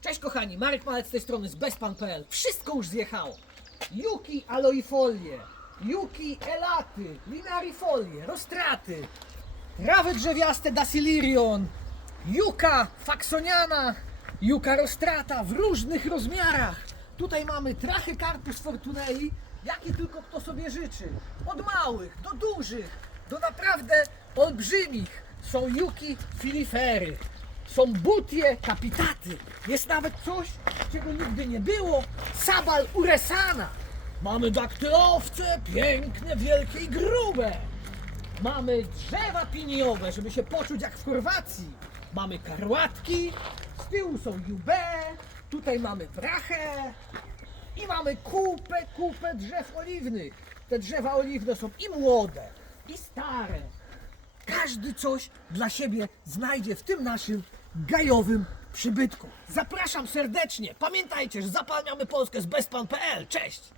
Cześć kochani, Marek Malec z tej strony z bezpan.pl. Wszystko już zjechało. Juki aloifolie, Juki elaty, linarifolie, rostraty, trawy drzewiaste dasilirion, Juka faksoniana, Juka rostrata w różnych rozmiarach. Tutaj mamy trachy carpus fortunei, jakie tylko kto sobie życzy. Od małych do dużych, do naprawdę olbrzymich. Są Juki filifery. Są butie, kapitaty. Jest nawet coś, czego nigdy nie było. Sabal uresana. Mamy daktylowce, piękne, wielkie i grube. Mamy drzewa piniowe, żeby się poczuć jak w Chorwacji. Mamy karłatki, z tyłu są jubę, tutaj mamy brachę i mamy kupę, kupę drzew oliwnych. Te drzewa oliwne są i młode, i stare. Każdy coś dla siebie znajdzie w tym naszym gajowym przybytku. Zapraszam serdecznie. Pamiętajcie, że zapalniamy Polskę z bezpan.pl. Cześć!